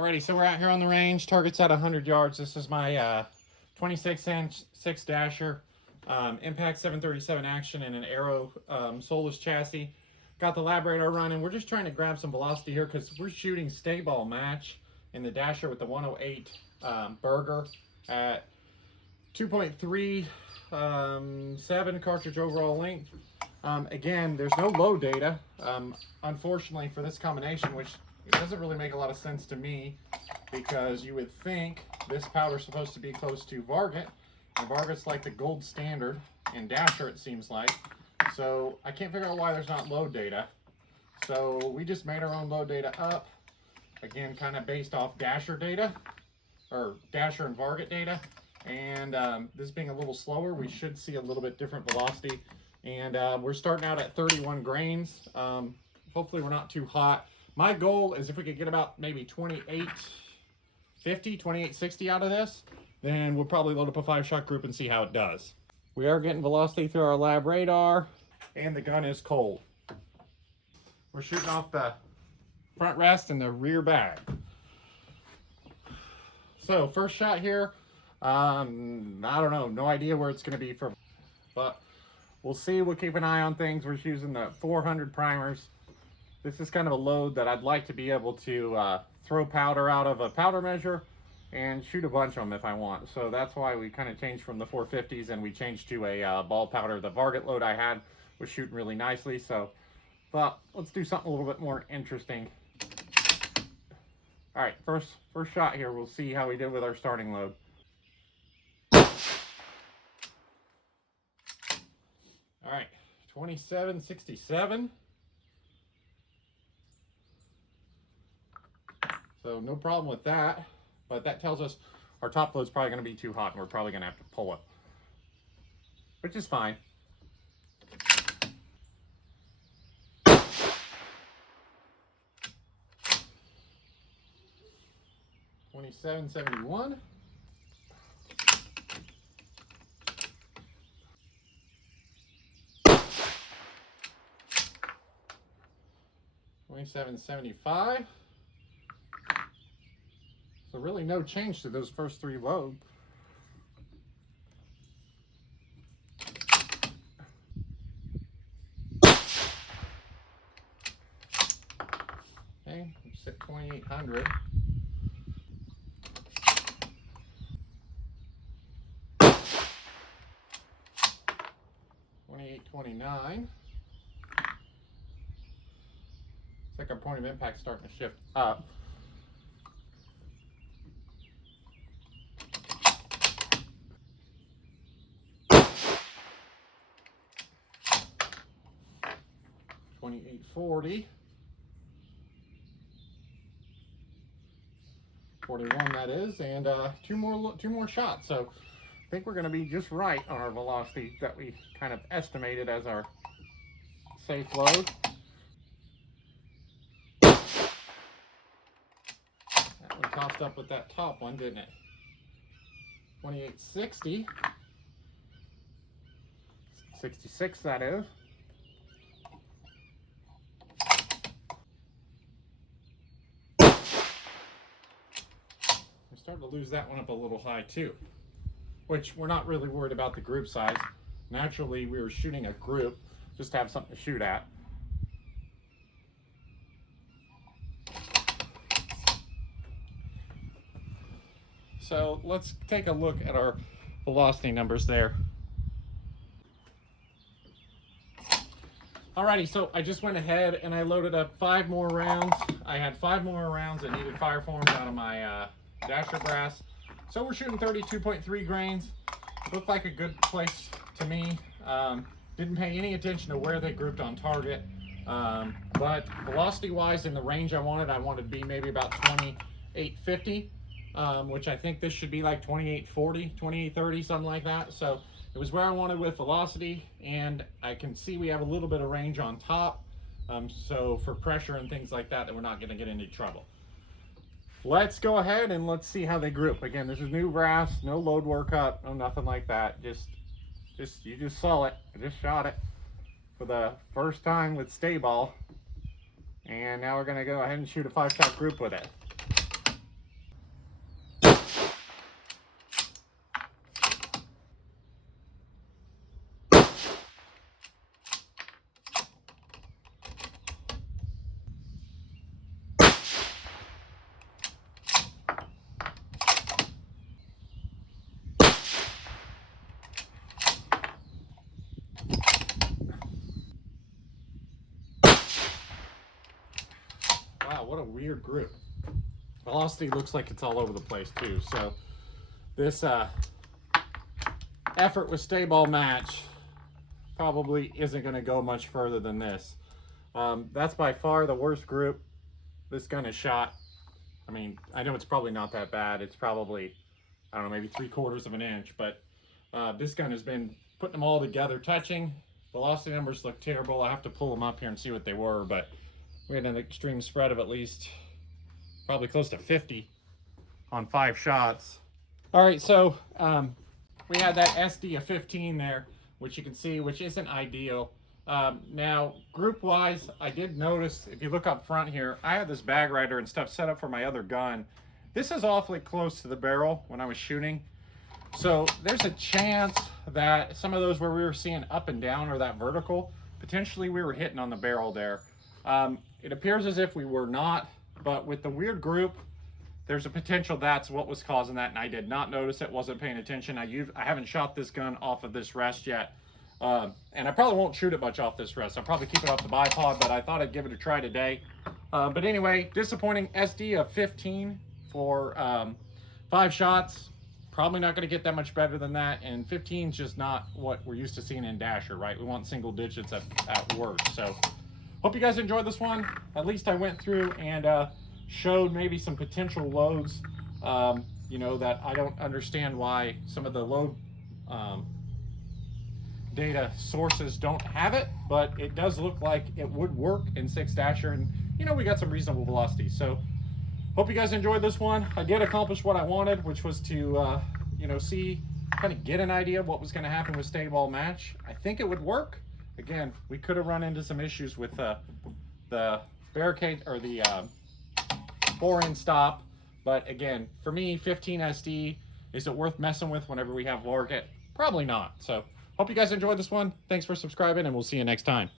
Alrighty, so we're out here on the range. Target's at 100 yards. This is my 26-inch 6 Dahser, Impact 737 action and an Aero soulless chassis. Got the lab radar running. We're just trying to grab some velocity here because we're shooting Staball match in the Dahser with the 108 Berger at 2.37 cartridge overall length. Again, there's no load data, unfortunately, for this combination, which it doesn't really make a lot of sense to me because you would think this powder's supposed to be close to Varget, and Varget's like the gold standard in Dahser, it seems like. So I can't figure out why there's not load data. So we just made our own load data up, again, kind of based off Dahser data, or Dahser and Varget data. And this being a little slower, we should see a little bit different velocity. And we're starting out at 31 grains. Hopefully we're not too hot. My goal is if we could get about maybe 2850, 2860 out of this, then we'll probably load up a 5-shot group and see how it does. We are getting velocity through our lab radar, and the gun is cold. We're shooting off the front rest and the rear bag. So first shot here, I don't know, no idea where it's going to be from, but we'll see. We'll keep an eye on things. We're using the 400 primers. This is kind of a load that I'd like to be able to throw powder out of a powder measure and shoot a bunch of them if I want. So that's why we kind of changed from the 450s and we changed to a ball powder. The Varget load I had was shooting really nicely, so thought let's do something a little bit more interesting. All right, first shot here. We'll see how we did with our starting load. All right, 2767. So no problem with that, but that tells us our top load's probably going to be too hot and we're probably going to have to pull it, which is fine. $27.71. $27.75. So really no change to those first 3 loads. Okay, let's hit 2800. $28.29. It's like our point of impact starting to shift up. $28.40. 41 that is, and two more shots. So I think we're going to be just right on our velocity that we kind of estimated as our safe load. That one tossed up with that top one, didn't it? 2860. 66 that is. Starting to lose that one up a little high too, which we're not really worried about the group size. Naturally, we were shooting a group just to have something to shoot at. So let's take a look at our velocity numbers there. Alrighty, so I just went ahead and I loaded up 5 more rounds. I had 5 more rounds that needed fire forms out of my Dahser brass. So we're shooting 32.3 grains. Looked like a good place to me. Didn't pay any attention to where they grouped on target. But velocity wise, in the range I wanted to be maybe about 2850, which I think this should be like 2840, 2830, something like that. So it was where I wanted with velocity, and I can see we have a little bit of range on top. So for pressure and things like that, we're not going to get into trouble. Let's go ahead and let's see how they group. Again, this is new brass, no load workup, no nothing like that. You just saw it. I just shot it for the first time with Staball, and now we're gonna go ahead and shoot a 5-shot group with it. weird group. Velocity looks like it's all over the place too. So this effort with Staball match probably isn't going to go much further than this. That's by far the worst group this gun has shot. I mean, I know it's probably not that bad. It's probably, I don't know, maybe 3/4 of an inch, but this gun has been putting them all together, touching. Velocity numbers look terrible. I have to pull them up here and see what they were, but we had an extreme spread of at least probably close to 50 on 5 shots. All right, so we had that SD of 15 there, which you can see, which isn't ideal. Now, group-wise, I did notice, if you look up front here, I had this bag rider and stuff set up for my other gun. This is awfully close to the barrel when I was shooting. So there's a chance that some of those where we were seeing up and down or that vertical, potentially we were hitting on the barrel there. It appears as if we were not, but with the weird group, there's a potential that's what was causing that, and I did not notice it, wasn't paying attention. I haven't shot this gun off of this rest yet, and I probably won't shoot it much off this rest. I'll probably keep it off the bipod, but I thought I'd give it a try today. But anyway, disappointing SD of 15 for 5 shots. Probably not going to get that much better than that, and 15 is just not what we're used to seeing in Dahser, right? We want single digits at worst. So hope you guys enjoyed this one. At least I went through and showed maybe some potential loads, you know, that I don't understand why some of the load data sources don't have it, but it does look like it would work in 6 Dahser, and you know, we got some reasonable velocity. So hope you guys enjoyed this one. I did accomplish what I wanted, which was to you know, kind of get an idea of what was going to happen with Staball match. I think it would work. Again, we could have run into some issues with the barricade or the 4-in stop, but again, for me, 15 SD, is it worth messing with whenever we have Berger? Probably not. So hope you guys enjoyed this one. Thanks for subscribing, and we'll see you next time.